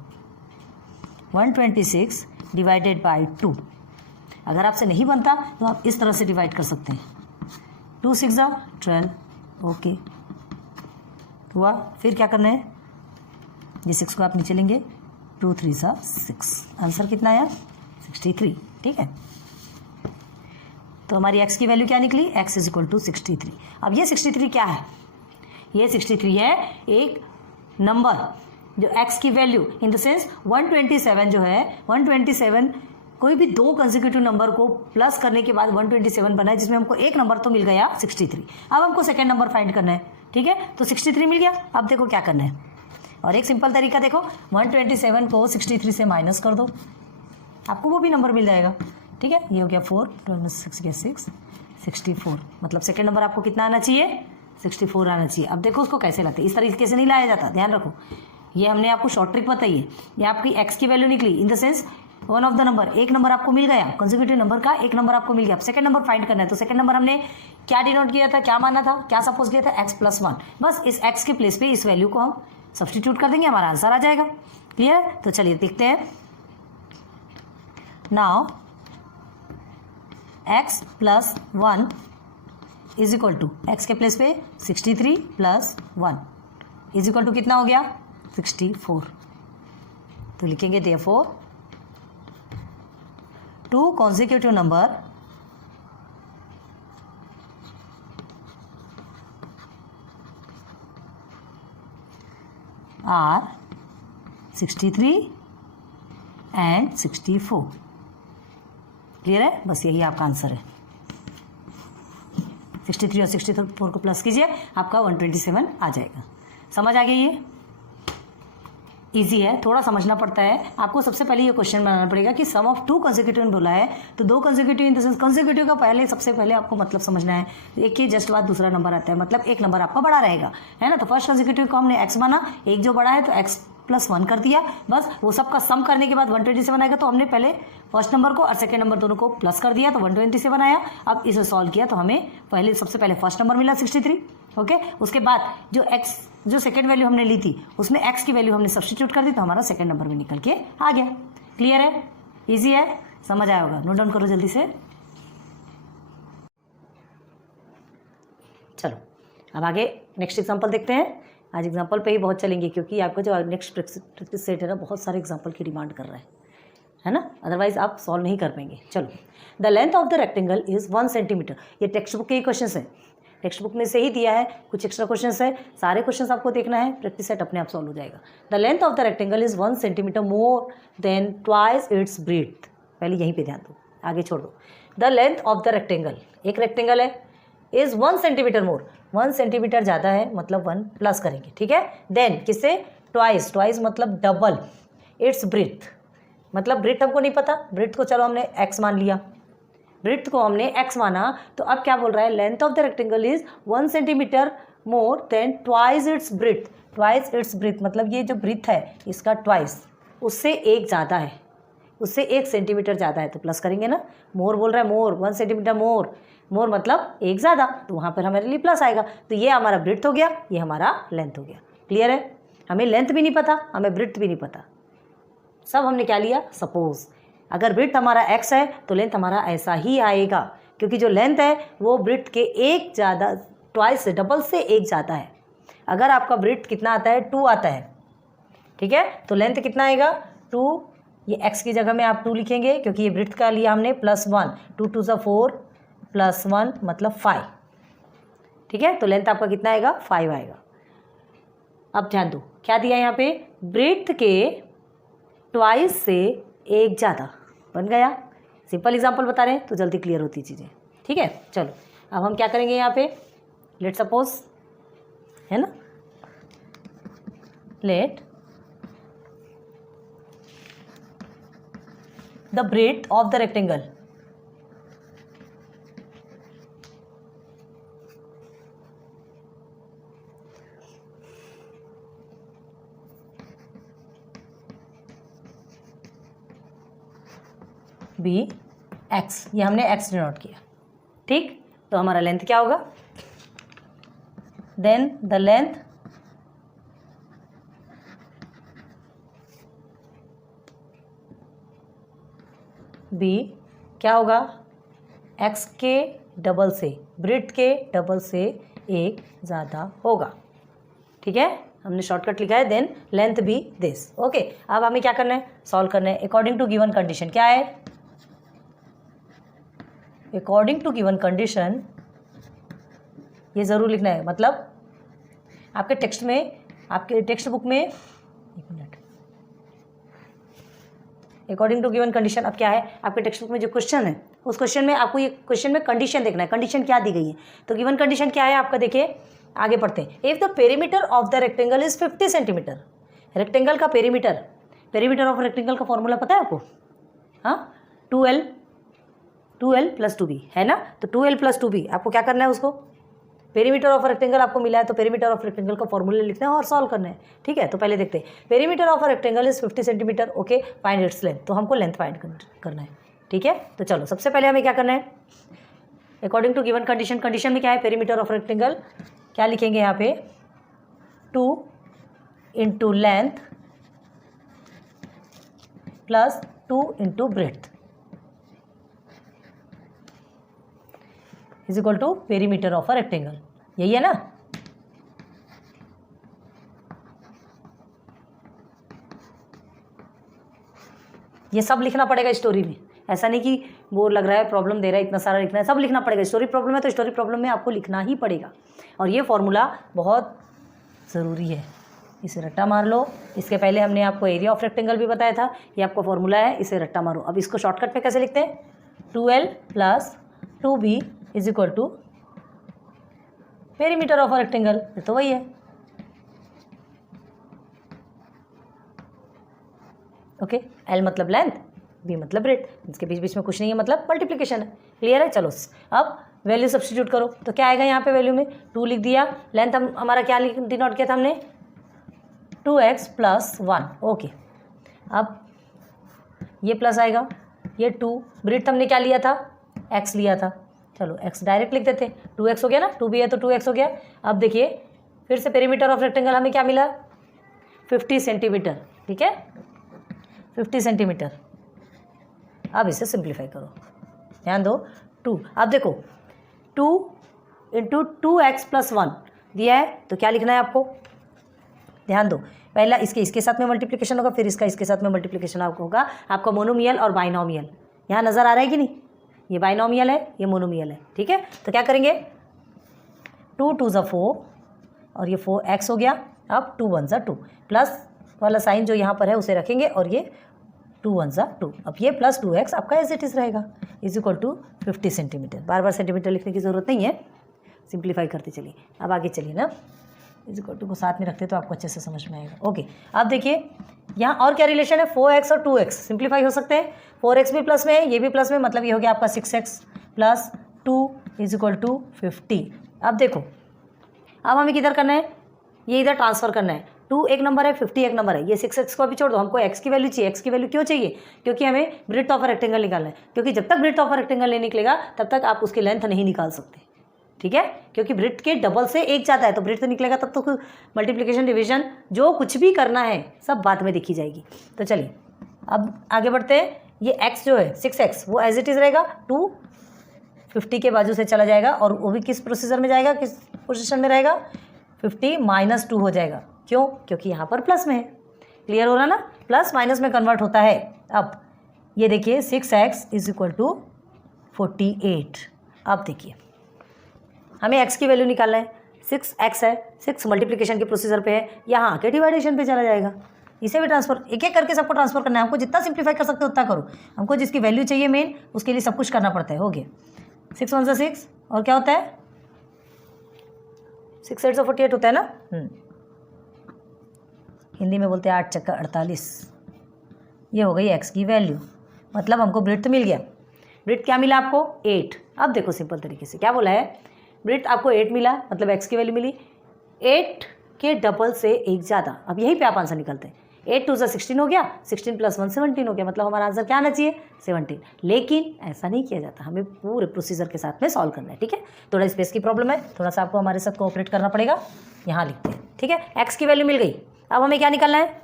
126 / 2। अगर आपसे नहीं बनता तो आप इस तरह से डिवाइड कर सकते हैं, 2 × 6 = 12, ओके। हुआ। फिर क्या करना है, ये 6 को आप नीचे लेंगे, 2 3 6, आंसर कितना आया 63। ठीक है, तो हमारी x की वैल्यू क्या निकली, x इज इक्वल टू 63। अब ये 63 क्या है, ये 63 है एक नंबर जो x की वैल्यू इन द सेंस 127 जो है 127 कोई भी दो कंसेक्यूटिव नंबर को प्लस करने के बाद 127 बना है, जिसमें हमको एक नंबर तो मिल गया 63। अब हमको सेकेंड नंबर फाइंड करना है। ठीक है, तो 63 मिल गया। अब देखो क्या करना है, और एक सिंपल तरीका देखो, 127 को 63 से माइनस कर दो, आपको वो भी नंबर मिल जाएगा। ठीक है, ये हो गया 4, 6 गया 6, 64। मतलब सेकेंड नंबर आपको कितना आना चाहिए, 64 आना चाहिए। अब देखो उसको कैसे लाते हैं, इस तरीके से नहीं लाया जाता, ध्यान रखो। ये हमने आपको शॉर्ट ट्रिक बताई है। ये आपकी x की वैल्यू निकली in the sense one of the number, एक नंबर आपको मिल गया, कंसेक्यूटिव नंबर का एक नंबर आपको मिल गया। अब सेकंड नंबर फाइंड करना है, तो सेकंड नंबर हमने क्या डिनोट किया था, क्या माना था, क्या सपोज किया था, x + 1। बस इस x के प्लेस पे इस वैल्यू को हम सब्सटीट्यूट कर देंगे, हमारा आंसर आ जाएगा। क्लियर, तो चलिए देखते हैं। Now x + 1 is equal to, x के प्लेस पे 63 + 1 इज इक्वल टू कितना हो गया 64। तो लिखेंगे therefore two consecutive number are 63 and 64। Clear है, बस यही आपका आंसर है। 63 और 64 को प्लस कीजिए, आपका 127 आ जाएगा। समझ आ गई, ये इजी है, थोड़ा समझना पड़ता है आपको। सबसे पहले ये क्वेश्चन बनाना पड़ेगा कि सम ऑफ टू कंसेक्यूटिव बोला है, तो दो consecutive in the sense consecutive का पहले सबसे पहले आपको मतलब समझना है। एक के जस्ट बाद दूसरा नंबर आता है, मतलब एक नंबर आपका बड़ा रहेगा, है ना। तो फर्स्ट कंसेक्यूटिव को हमने x माना, एक जो बड़ा है तो x + 1 कर दिया, बस वो सबका सम करने के बाद 127 आएगा। तो हमने पहले फर्स्ट नंबर को और सेकेंड नंबर दोनों को प्लस कर दिया, तो 127 आया। अब इसे सॉल्व किया तो हमें पहले सबसे पहले फर्स्ट नंबर मिला 63। ओके, उसके बाद जो सेकेंड वैल्यू हमने ली थी उसमें x की वैल्यू हमने सब्सटीट्यूट कर दी, तो हमारा सेकेंड नंबर भी निकल के आ गया। क्लियर है, इजी है, समझ आया होगा। नोट डाउन करो जल्दी से। चलो अब आगे नेक्स्ट एग्जांपल देखते हैं। आज एग्जांपल पे ही बहुत चलेंगे, क्योंकि आपका जो नेक्स्ट प्रैक्टिस सेट है ना, बहुत सारे एग्जांपल की डिमांड कर रहा है ना, अदरवाइज आप सॉल्व नहीं कर पाएंगे। चलो, the length of the rectangle is 1 centimetre. ये टेक्स्ट बुक के ही क्वेश्चन है, टेक्स्ट बुक में से ही दिया है, कुछ एक्स्ट्रा क्वेश्चन है, सारे क्वेश्चन आपको देखना है, प्रैक्टिस सेट अपने आप सॉल्व हो जाएगा। The length of the rectangle is 1 centimetre more than twice its breadth. पहले यहीं पे ध्यान दो, आगे छोड़ दो। The length of the rectangle, एक रेक्टेंगल है, इज 1 सेंटीमीटर मोर, 1 सेंटीमीटर ज़्यादा है, मतलब 1 प्लस करेंगे। ठीक है, देन किससे, ट्वाइस, ट्वाइस मतलब डबल, इट्स ब्रीथ, मतलब ब्रीथ हमको नहीं पता, ब्रीथ को चलो हमने x मान लिया, ब्रीथ को हमने x माना। तो अब क्या बोल रहा है, length of the rectangle is 1 centimetre more than twice its breadth. Twice its breadth मतलब ये जो ब्रीथ है इसका ट्वाइस, उससे एक ज़्यादा है, उससे 1 सेंटीमीटर ज़्यादा है, तो प्लस करेंगे ना। मोर बोल रहा है, मोर 1 सेंटीमीटर मोर, मोर मतलब एक ज़्यादा, तो वहाँ पर हमारे लिए प्लस आएगा। तो ये हमारा ब्रीथ हो गया, ये हमारा लेंथ हो गया। क्लियर है, हमें लेंथ भी नहीं पता, हमें ब्रीथ भी नहीं पता, सब हमने क्या लिया, सपोज। अगर ब्रीथ हमारा x है तो लेंथ हमारा ऐसा ही आएगा, क्योंकि जो लेंथ है वो ब्रीथ के एक ज़्यादा, ट्वाइस से, डबल से एक ज़्यादा है। अगर आपका ब्रीथ कितना आता है, 2 आता है, ठीक है, तो लेंथ कितना आएगा 2। ये x की जगह में आप 2 लिखेंगे, क्योंकि ये ब्रीथ का लिया हमने +1, 2 2 = 4 + 1 मतलब 5। ठीक है, तो लेंथ आपका कितना आएगा, 5 आएगा। अब ध्यान दो क्या दिया यहाँ पे, ब्रीथ के ट्वाइस से एक ज़्यादा, बन गया। सिंपल एग्जांपल बता रहे हैं तो जल्दी क्लियर होती चीज़ें। ठीक है, चलो अब हम क्या करेंगे यहाँ पे, लेट सपोज, है ना, let the breadth of the rectangle be x, ये हमने x डिनोट किया। ठीक, तो हमारा लेंथ क्या होगा, देन द लेंथ बी क्या होगा, x के डबल से, ब्रीथ के डबल से एक ज़्यादा होगा। ठीक है, हमने शॉर्टकट लिखा है, then length be this. Okay, अब हमें क्या करना है, सॉल्व करना है अकॉर्डिंग टू गिवन कंडीशन। क्या है, अकॉर्डिंग टू गिवन कंडीशन, ये जरूर लिखना है। मतलब आपके टेक्स्ट में, आपके टेक्स्ट बुक में, एक minute, according to given condition. अब क्या है, आपके टेक्स्ट बुक में जो क्वेश्चन है, उस क्वेश्चन में आपको ये क्वेश्चन में कंडीशन देखना है, कंडीशन क्या दी गई है। तो गिवन कंडीशन क्या है आपका, देखिए आगे पढ़ते हैं। If the perimeter of the rectangle is 50 centimetre, rectangle का पेरीमीटर, पेरीमीटर ऑफ रेक्टेंगल का फॉर्मूला पता है आपको, हाँ, 2l प्लस 2b है ना। तो 2l प्लस 2b आपको क्या करना है, उसको पेरीमीटर ऑफ रेक्टेंगल आपको मिला है, तो पेरीमीटर ऑफ रेक्टेंगल का फॉर्मूला लिखना है और सॉल्व करना है। ठीक है, तो पहले देखते हैं, perimeter of rectangle is 50 centimetre. Okay, find its length, तो हमको लेंथ फाइंड करना है। ठीक है, तो चलो सबसे पहले हमें क्या करना है, according to given condition, condition में क्या है, पेरीमीटर ऑफ रेक्टेंगल क्या लिखेंगे यहाँ पे, 2 into length plus 2 into breadth is equal to perimeter of a rectangle. यही है ना। ये सब लिखना पड़ेगा स्टोरी में, ऐसा नहीं कि बोर लग रहा है, प्रॉब्लम दे रहा है, इतना सारा लिखना है, सब लिखना पड़ेगा। स्टोरी प्रॉब्लम है तो स्टोरी प्रॉब्लम में आपको लिखना ही पड़ेगा। और ये फॉर्मूला बहुत ज़रूरी है, इसे रट्टा मार लो। इसके पहले हमने आपको एरिया ऑफ रेक्टेंगल भी बताया था, ये आपका फॉर्मूला है, इसे रट्टा मारो। अब इसको शॉर्टकट में कैसे लिखते हैं, 2l plus 2b is equal to perimeter of rectangle, ये तो वही है। ओके, l मतलब लेंथ, b मतलब ब्रेथ, इसके बीच बीच में कुछ नहीं है, मतलब मल्टीप्लिकेशन है। क्लियर है। चलो अब वैल्यू सब्स्टिट्यूट करो, तो क्या आएगा यहाँ पे वैल्यू में, 2 लिख दिया, लेंथ हम हमारा क्या डिनोट किया था हमने, 2x प्लस 1। ओके, अब ये प्लस आएगा, ये 2, ब्रेथ हमने क्या लिया था, x लिया था, चलो x डायरेक्ट लिख देते, 2x हो गया ना, 2b है तो 2x हो गया। अब देखिए फिर से पेरीमीटर ऑफ रेक्टेंगल हमें क्या मिला, 50 सेंटीमीटर। ठीक है, 50 सेंटीमीटर। अब इसे सिंप्लीफाई करो, ध्यान दो, 2, अब देखो 2 इंटू 2x प्लस 1 दिया है, तो क्या लिखना है आपको, ध्यान दो, पहला इसके साथ में मल्टीप्लिकेशन होगा, फिर इसके साथ में मल्टीप्लिकेशन आपको होगा, आपका मोनोमियल और बाइनोमियल। यहाँ नज़र आ रहा है कि नहीं, ये बाइनोमियल है, ये मोनोमियल है। ठीक है, तो क्या करेंगे, 2 2 ज़ा 4 और ये 4x हो गया। अब 2 1 ज़ा 2, प्लस वाला साइन जो यहाँ पर है उसे रखेंगे, और ये 2 1 ज़ा 2। अब ये प्लस 2x आपका एज इट इज़ रहेगा, इज इक्वल टू 50 सेंटीमीटर। बार बार सेंटीमीटर लिखने की ज़रूरत नहीं है, सिंप्लीफाई करते चलिए। अब आगे चलिए ना, इज इक्वल टू को साथ में रखते तो आपको अच्छे से समझ में आएगा। ओके, अब देखिए यहाँ और क्या रिलेशन है, 4x और 2x सिंप्लीफाई हो सकते हैं, 4x भी प्लस में है, ये भी प्लस में, मतलब ये हो गया आपका 6x plus 2 is equal to 50। अब देखो, अब हमें किधर करना है, ये इधर ट्रांसफ़र करना है, 2 एक नंबर है, 50 एक नंबर है, ये 6x को अभी छोड़ दो, हमको x की वैल्यू चाहिए। x की वैल्यू क्यों चाहिए, क्योंकि हमें ब्रेथ ऑफ रेक्टेंगल निकालना है, क्योंकि जब तक ब्रेथ ऑफ रेक्टेंगल नहीं निकलेगा तब तक आप उसकी लेंथ नहीं निकाल सकते। ठीक है, क्योंकि ब्रेथ के डबल से एक जाता है, तो ब्रेथ निकलेगा तब तो मल्टीप्लिकेशन डिवीजन जो कुछ भी करना है सब बाद में देखी जाएगी। तो चलिए अब आगे बढ़ते हैं। ये x जो है 6x वो एज इट इज़ रहेगा, 2 50 के बाजू से चला जाएगा, और वो भी किस प्रोसीजर में जाएगा, किस पोजीशन में रहेगा, 50 माइनस 2 हो जाएगा। क्यों, क्योंकि यहाँ पर प्लस में है। क्लियर हो रहा ना, प्लस माइनस में कन्वर्ट होता है। अब ये देखिए 6x इज इक्वल टू 48। अब देखिए हमें x की वैल्यू निकालना है, 6x है, 6 मल्टीप्लिकेशन के प्रोसीजर पे है, यहाँ आके डिवाइडेशन पे चला जाएगा। इसे भी ट्रांसफर एक एक करके सबको ट्रांसफर करना है, हमको जितना सिंप्लीफाई कर सकते हो उतना करो, हमको जिसकी वैल्यू चाहिए मेन उसके लिए सब कुछ करना पड़ता है। हो गया 6 1 6 और क्या होता है, 6 8 48 होता है ना, हिंदी में बोलते हैं 8 चक्का 48। ये हो गई x की वैल्यू, मतलब हमको ब्रेथ मिल गया। ब्रेथ क्या मिला आपको, 8। अब देखो सिंपल तरीके से क्या बोला है, ब्रेथ आपको 8 मिला, मतलब x की वैल्यू मिली 8 के डबल से एक ज़्यादा। अब यहीं पे आप आंसर निकलते हैं, 8 2 16 हो गया, 16 प्लस 1 17 हो गया, मतलब हमारा आंसर क्या आना चाहिए, 17। लेकिन ऐसा नहीं किया जाता, हमें पूरे प्रोसीजर के साथ में सॉल्व करना है। ठीक है, थोड़ा स्पेस की प्रॉब्लम है, थोड़ा सा आपको हमारे साथ कोऑपरेट करना पड़ेगा। यहाँ लिखते हैं, ठीक है, x की वैल्यू मिल गई। अब हमें क्या निकालना है,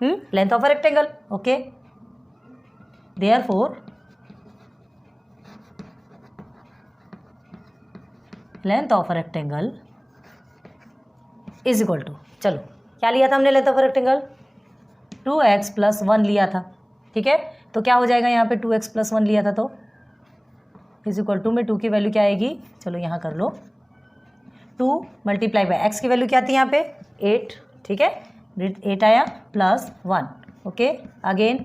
length of a rectangle. Okay, therefore length of a rectangle is equal to, चलो क्या लिया था हमने लेंथ ऑफ रेक्टेंगल 2x + 1 लिया था, ठीक है। तो क्या हो जाएगा यहाँ पे 2x + 1 लिया था तो इज इक्वल टू में 2 की वैल्यू क्या आएगी, चलो यहाँ कर लो 2 × x की वैल्यू क्या थी यहाँ पे 8, ठीक है 8 आया +1, ओके अगेन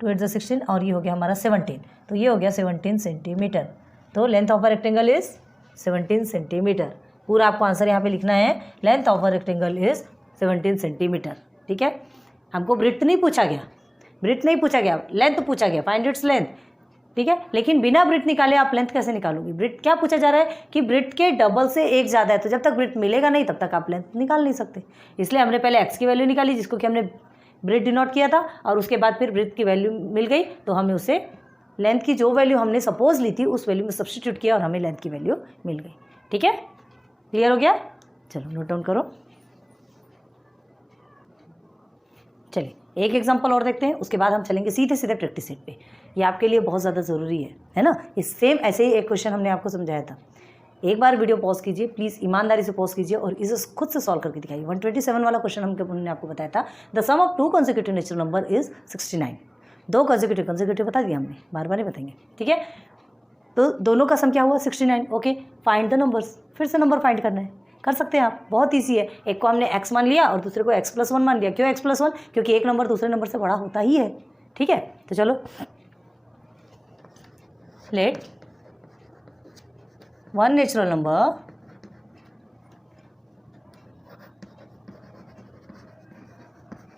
2 8 16 और ये हो गया हमारा 17, तो ये हो गया 17 सेंटीमीटर। तो length of a rectangle is 17 centimetre. पूरा आपको आंसर यहाँ पे लिखना है, length of a rectangle is 17 centimetre, ठीक है। हमको ब्रेड्थ नहीं पूछा गया, ब्रेड्थ नहीं पूछा गया, लेंथ पूछा गया, फाइंड इट्स लेंथ, ठीक है। लेकिन बिना ब्रेड्थ निकाले आप लेंथ कैसे निकालोगी? ब्रेड्थ क्या पूछा जा रहा है कि ब्रेड्थ के डबल से एक ज़्यादा है, तो जब तक ब्रेड्थ मिलेगा नहीं तब तक आप लेंथ निकाल नहीं सकते। इसलिए हमने पहले एक्स की वैल्यू निकाली जिसको कि हमने ब्रेड्थ डिनोट किया था, और उसके बाद फिर ब्रेड्थ की वैल्यू मिल गई तो हमने उसे लेंथ की जो वैल्यू हमने सपोज ली थी उस वैल्यू में सब्सटीट्यूट किया और हमें लेंथ की वैल्यू मिल गई, ठीक है। क्लियर हो गया? चलो नोट डाउन करो। चलिए एक एग्जांपल और देखते हैं, उसके बाद हम चलेंगे सीधे सीधे प्रैक्टिस सेट पे। ये आपके लिए बहुत ज़्यादा ज़रूरी है ना। इस सेम ऐसे ही एक क्वेश्चन हमने आपको समझाया था। एक बार वीडियो पॉज कीजिए प्लीज़, ईमानदारी से पॉज कीजिए और इसे खुद से सॉल्व करके दिखाइए। 127 वाला क्वेश्चन हमने आपको बताया था, the sum of 2 consecutive natural number is 69। 2 consecutive बता दिया हमने, बार बार नहीं बताएंगे, ठीक है। तो दोनों का सम क्या हुआ 69, ओके फाइंड द नंबर्स। फिर से नंबर फाइंड करना है, कर सकते हैं आप, बहुत ईजी है। एक को हमने x मान लिया और दूसरे को x + 1 मान लिया। क्यों x + 1? क्योंकि एक नंबर दूसरे नंबर से बड़ा होता ही है, ठीक है। तो चलो let one natural number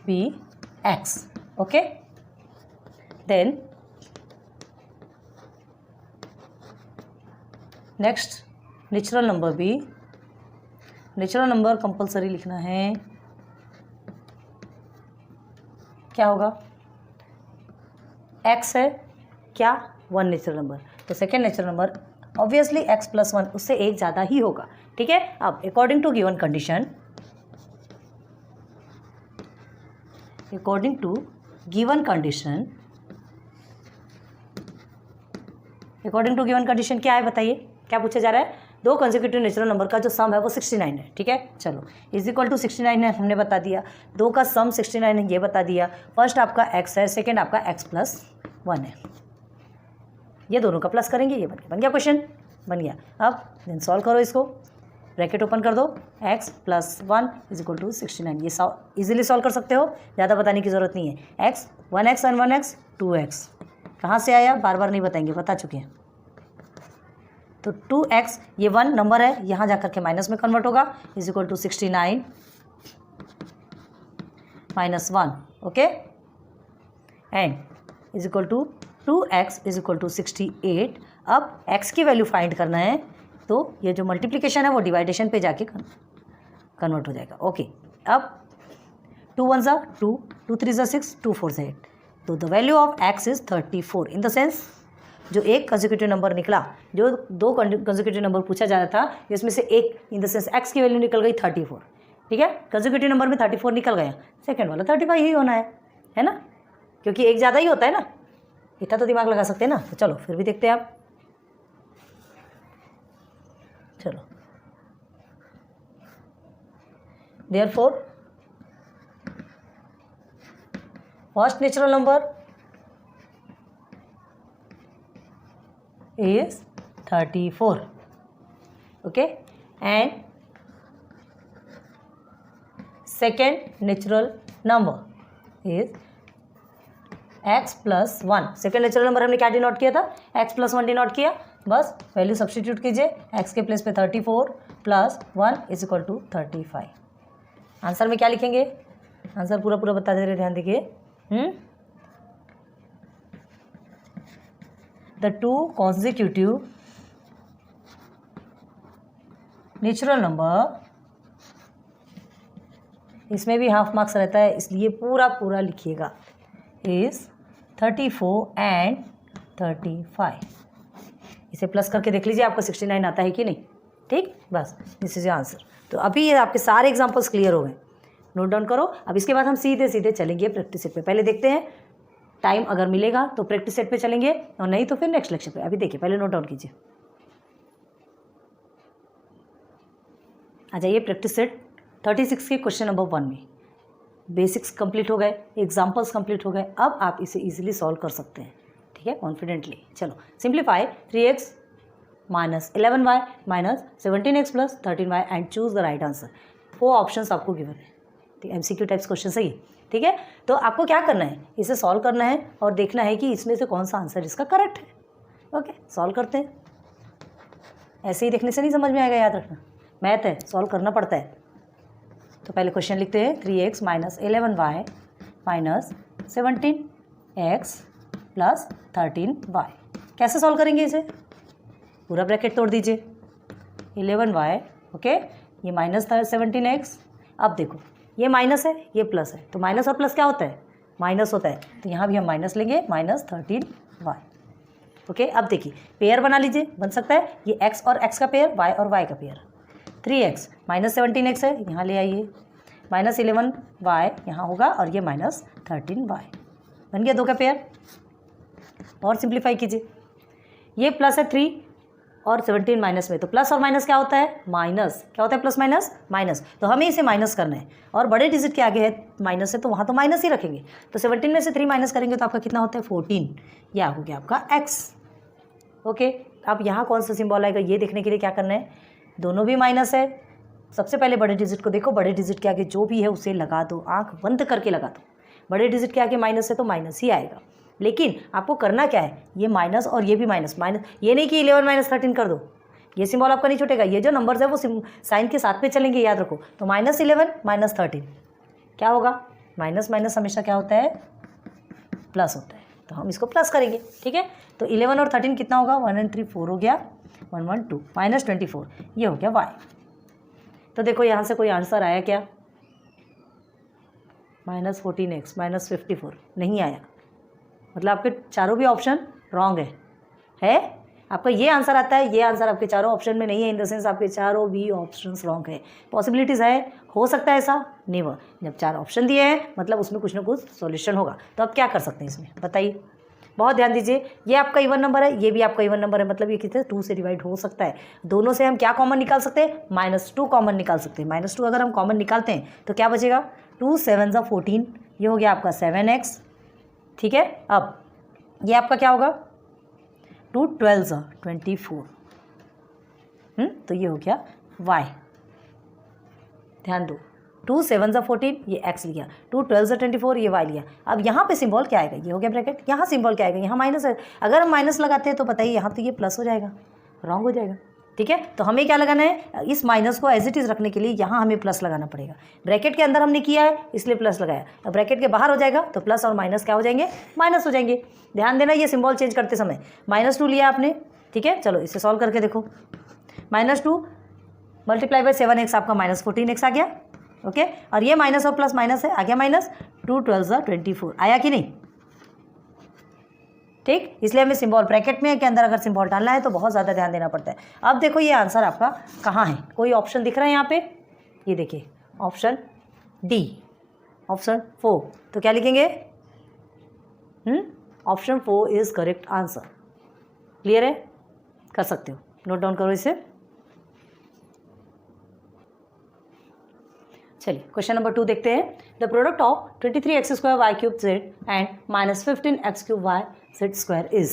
be x, okay then next natural number be, natural number compulsory लिखना है, क्या होगा x है क्या 1 नेचुरल नंबर, तो second natural number obviously x + 1 उससे एक ज़्यादा ही होगा, ठीक है। अब according to given condition, according to given condition, according to given condition क्या है बताइए, क्या पूछा जा रहा है? 2 कंसेक्यूटिव नेचुरल नंबर का जो सम है वो 69 है, ठीक है। चलो इज इक्वल टू 69 है, हमने बता दिया। 2 का सम 69 है, ये बता दिया। फर्स्ट आपका x है, सेकेंड आपका x + 1 है, ये दोनों का प्लस करेंगे, ये बन गया क्वेश्चन, बन गया। अब देन सॉल्व करो इसको, ब्रैकेट ओपन कर दो, x + 1 = 69। ये इजीली सॉल्व कर सकते हो, ज़्यादा बताने की ज़रूरत नहीं है। x 1x and 1x 2x कहाँ से आया बार बार नहीं बताएंगे, बता चुके हैं। तो 2x ये 1 नंबर है, यहाँ जा करके माइनस में कन्वर्ट होगा, = 69 - 1, ओके एंड = 2x = 68। अब x की वैल्यू फाइंड करना है, तो ये जो मल्टीप्लिकेशन है वो डिवाइडेशन पे जाके कन्वर्ट हो जाएगा, ओके। अब 2 1 = 2, 2 3 = 6, 2 4 = 8, तो the value of x is 34। In the sense जो एक कंसेक्यूटिव नंबर निकला, जो 2 कंसेक्यूटिव नंबर पूछा जा रहा था, इसमें से एक इन द सेंस x की वैल्यू निकल गई 34, ठीक है। कंसेक्यूटिव नंबर में 34 निकल गया, सेकंड वाला 35 ही होना है ना, क्योंकि एक ज़्यादा ही होता है ना, इतना तो दिमाग लगा सकते हैं ना। तो चलो फिर भी देखते हैं आप, चलो therefore first natural number is 34, okay, and second natural number is x + 1। Second natural number हमने क्या डिनोट किया था? x + 1 डिनोट किया, बस वैल्यू सब्सटीट्यूट कीजिए, x के प्लेस पे 34 + 1 = 35। आंसर में क्या लिखेंगे? आंसर पूरा बता दे रहे, ध्यान देखिए। The 2 consecutive नेचुरल नंबर, इसमें भी हाफ मार्क्स रहता है इसलिए पूरा लिखिएगा, इज 34 and 35। इसे प्लस करके देख लीजिए आपको 69 आता है कि नहीं, ठीक, बस दिस इज आंसर। तो अभी ये आपके सारे एग्जांपल्स क्लियर हो गए, नोट डाउन करो। अब इसके बाद हम सीधे चलेंगे प्रैक्टिस सेट पे। पहले देखते हैं, टाइम अगर मिलेगा तो प्रैक्टिस सेट पे चलेंगे और नहीं तो फिर नेक्स्ट लेक्चर पे। अभी देखिए, पहले नोट डाउन कीजिए। आ जाइए प्रैक्टिस सेट 36 के क्वेश्चन नंबर 1 में बेसिक्स कंप्लीट हो गए, एग्जाम्पल्स कंप्लीट हो गए। अब आप इसे इजीली सॉल्व कर सकते हैं, ठीक है, कॉन्फिडेंटली। चलो simplify 3x minus 11y minus 17x plus 13y and choose the right answer. 4 options आपको गिवन है, ठीक है, MCQ टाइप्स क्वेश्चन सही है, ठीक है। तो आपको क्या करना है, इसे सॉल्व करना है और देखना है कि इसमें से कौन सा आंसर इसका करेक्ट है। ओके, सॉल्व करते हैं। ऐसे ही देखने से नहीं समझ में आएगा, याद रखना, मैथ है, सॉल्व करना पड़ता है। तो पहले क्वेश्चन लिखते हैं 3x minus 11y minus 17x plus 13y। कैसे सॉल्व करेंगे इसे, पूरा ब्रैकेट तोड़ दीजिए, 11y, ओके, ये माइनस था 17x। अब देखो ये माइनस है, ये प्लस है, तो माइनस और प्लस क्या होता है, माइनस होता है, तो यहाँ भी हम माइनस लेंगे, माइनस 13y। ओके, अब देखिए पेयर बना लीजिए, बन सकता है ये x और x का पेयर, y और y का पेयर। 3x माइनस 17x है, यहाँ ले आइए, माइनस 11y यहाँ होगा और ये माइनस 13y, बन गया 2 का पेयर। और सिंप्लीफाई कीजिए, ये प्लस है 3 और 17 माइनस में, तो प्लस और माइनस क्या होता है, माइनस। क्या होता है प्लस माइनस, माइनस, तो हमें इसे माइनस करना है और बड़े डिजिट के आगे है माइनस है, तो वहाँ तो माइनस ही रखेंगे। तो 17 में से 3 माइनस करेंगे तो आपका कितना होता है 14, यह हो गया आपका x। ओके, अब यहाँ कौन सा सिंबल आएगा ये देखने के लिए क्या करना है, दोनों भी माइनस है। सबसे पहले बड़े डिजिट को देखो, बड़े डिजिट के आगे जो भी है उसे लगा दो, आंख बंद करके लगा दो। बड़े डिजिट के आगे माइनस है तो माइनस ही आएगा, लेकिन आपको करना क्या है, ये माइनस और ये भी माइनस, माइनस ये नहीं कि 11 माइनस 13 कर दो, ये सिंबल आपका नहीं छूटेगा, ये जो नंबर्स है वो साइन के साथ में चलेंगे, याद रखो। तो माइनस 11 माइनस 13 क्या होगा, माइनस माइनस हमेशा क्या होता है, प्लस होता है, तो हम इसको प्लस करेंगे, ठीक है। तो 11 और 13 कितना होगा, 1 and 3 4 हो गया, 1 1 2 माइनस 24, ये हो गया y। तो देखो यहाँ से कोई आंसर आया क्या, माइनस 14x माइनस 54 नहीं आया, मतलब आपके चारों भी ऑप्शन रॉन्ग है। आपका ये आंसर आता है, ये आंसर आपके चारों ऑप्शन में नहीं है, इन द सेंस आपके चारों भी ऑप्शंस रॉन्ग है। पॉसिबिलिटीज़ है, हो सकता है ऐसा, नेवर। जब 4 ऑप्शन दिए हैं मतलब उसमें कुछ ना कुछ सॉल्यूशन होगा। तो आप क्या कर सकते हैं इसमें बताइए, बहुत ध्यान दीजिए। ये आपका इवन नंबर है, ये भी आपका इवन नंबर है, मतलब ये कितने 2 से डिवाइड हो सकता है। दोनों से हम क्या कॉमन निकाल सकते हैं, -2 कॉमन निकाल सकते हैं। -2 अगर हम कॉमन निकालते हैं तो क्या बचेगा, 2 7 = 14, ये हो गया आपका 7x, ठीक है। अब ये आपका क्या होगा, 2 12 = 24, तो ये हो गया y। ध्यान दो, 2 7 = 14 ये x लिया, 2 12 = 24 ये y लिया। अब यहाँ पे सिंबल क्या आएगा, ये हो गया ब्रैकेट, यहाँ सिंबल क्या आएगा, यहाँ माइनस है। अगर हम माइनस लगाते हैं तो बताइए यहाँ तो ये प्लस हो जाएगा, रॉन्ग हो जाएगा, ठीक है। तो हमें क्या लगाना है, इस माइनस को एज इट इज़ रखने के लिए यहाँ हमें प्लस लगाना पड़ेगा। ब्रैकेट के अंदर हमने किया है इसलिए प्लस लगाया, अब ब्रैकेट के बाहर हो जाएगा तो प्लस और माइनस क्या हो जाएंगे, माइनस हो जाएंगे। ध्यान देना ये सिंबल चेंज करते समय -2 लिया आपने, ठीक है। चलो इसे सॉल्व करके देखो, -2 × 7x आपका -14x आ गया, ओके। और ये माइनस और प्लस माइनस है, आ गया माइनस, 2 12 = 24 आया कि नहीं, ठीक। इसलिए हमें सिंबल ब्रैकेट में के अंदर अगर सिंबल डालना है तो बहुत ज़्यादा ध्यान देना पड़ता है। अब देखो ये आंसर आपका कहाँ है, कोई ऑप्शन दिख रहा है यहाँ पे, ये देखिए ऑप्शन डी, ऑप्शन 4, तो क्या लिखेंगे, option 4 is correct answer. Clear है, कर सकते हो, नोट डाउन करो इसे। चलिए क्वेश्चन नंबर 2 देखते हैं। The product of 23x² y³ z and -15x³ y z² is,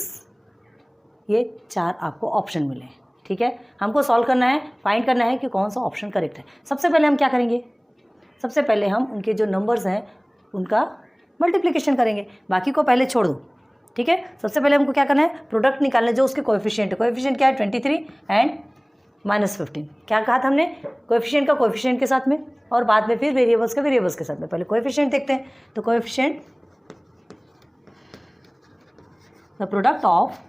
ये 4 आपको ऑप्शन मिले हैं, ठीक है। हमको सॉल्व करना है, फाइंड करना है कि कौन सा ऑप्शन करेक्ट है। सबसे पहले हम क्या करेंगे, सबसे पहले हम उनके जो नंबर्स हैं उनका मल्टीप्लिकेशन करेंगे, बाकी को पहले छोड़ दो, ठीक है। सबसे पहले हमको क्या करना है, प्रोडक्ट निकालना है जो उसके कोएफिशिएंट है। कोएफिशिएंट क्या है, 23 एंड -15। क्या कहा था हमने, कोएफिशिएंट का कोएफिशिएंट के साथ में और बाद में फिर वेरिएबल्स का वेरिएबल्स के साथ में। पहले कोएफिशिएंट देखते हैं, तो coefficient, the product of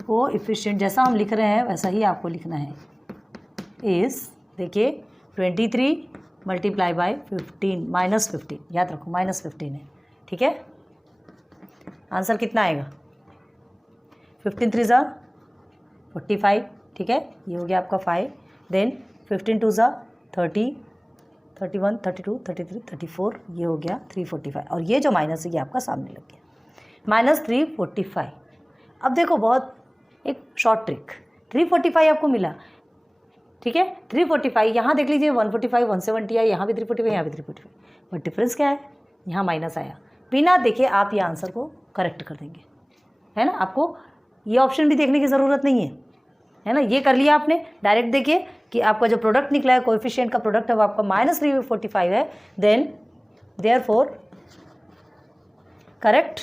coefficient जैसा हम लिख रहे हैं वैसा ही आपको लिखना है, इज, देखिए 23 × 15 -15, याद रखो -15 है, ठीक है। आंसर कितना आएगा, 15 3 = 45, ठीक है, ये हो गया आपका 5। देन 15 2 = 30, 31 32 33 34, ये हो गया 345, और ये जो माइनस है ये आपका सामने लग गया, -345। अब देखो बहुत एक शॉर्ट ट्रिक, 345 आपको मिला, ठीक है। 345 यहाँ देख लीजिए 145 170 आया, यहाँ भी 345 यहाँ भी 345, बट डिफरेंस क्या है, यहाँ माइनस आया। बिना देखे आप ये आंसर को करेक्ट कर देंगे, है ना। आपको ये ऑप्शन भी देखने की ज़रूरत नहीं है ना। ये कर लिया आपने, डायरेक्ट देखिए कि आपका जो प्रोडक्ट निकला है, कोएफिशिएंट का प्रोडक्ट है वो आपका -345 है, then therefore correct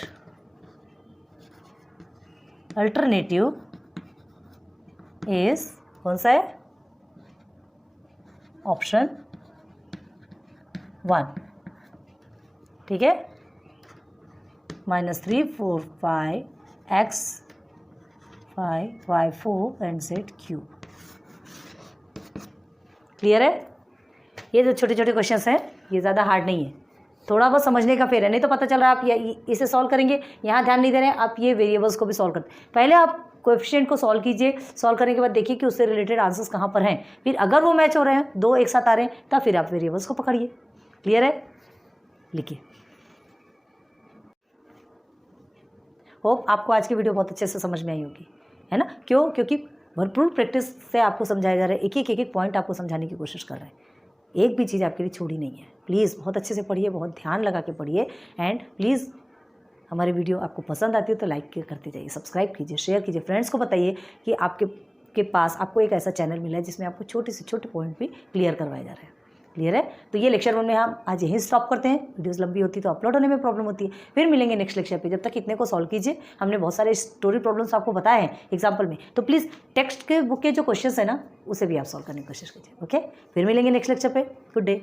alternative is कौन सा है, ऑप्शन 1, ठीक है। -345 x 5 y 4 and z cube. Clear है। ये जो छोटे छोटे क्वेश्चंस हैं ये ज़्यादा हार्ड नहीं है, थोड़ा बहुत समझने का फेर है, नहीं तो पता चल रहा है आप इसे सॉल्व करेंगे, यहाँ ध्यान नहीं दे रहे हैं आप, ये वेरिएबल्स को भी सॉल्व करते पहले आप कोएफिशिएंट को सॉल्व कीजिए, सॉल्व करने के बाद देखिए कि उससे रिलेटेड आंसर्स कहाँ पर हैं, फिर अगर वो मैच हो रहे हैं, दो एक साथ आ रहे हैं, तब फिर आप वेरिएबल्स को पकड़िए। क्लियर है, लिखिए। होप आपको आज की वीडियो बहुत अच्छे से समझ में आई होगी, है ना। क्यों, क्योंकि भरपूर प्रैक्टिस से आपको समझाया जा रहा है, एक एक पॉइंट आपको समझाने की कोशिश कर रहे हैं, एक भी चीज़ आपके लिए छोड़ी नहीं है। प्लीज़ बहुत अच्छे से पढ़िए, बहुत ध्यान लगा के पढ़िए, एंड प्लीज़ हमारी वीडियो आपको पसंद आती है तो लाइक करते जाइए, सब्सक्राइब कीजिए, शेयर कीजिए, फ्रेंड्स को बताइए कि आपके पास आपको एक ऐसा चैनल मिला है जिसमें आपको छोटे से छोटे पॉइंट भी क्लियर करवाए जा रहे हैं। क्लियर है। तो ये लेक्चर 1 में हम आज यहीं स्टॉप करते हैं, वीडियोस लंबी होती तो अपलोड होने में प्रॉब्लम होती है। फिर मिलेंगे नेक्स्ट लेक्चर पे, जब तक इतने को सॉल्व कीजिए। हमने बहुत सारे स्टोरी प्रॉब्लम्स आपको बताए हैं एग्जाम्पल में, तो प्लीज़ टेक्स्ट के बुक के जो क्वेश्चन है ना उसे भी आप सॉल्व करने की कोशिश कीजिए। ओके, फिर मिलेंगे नेक्स्ट लेक्चर पे। Good day.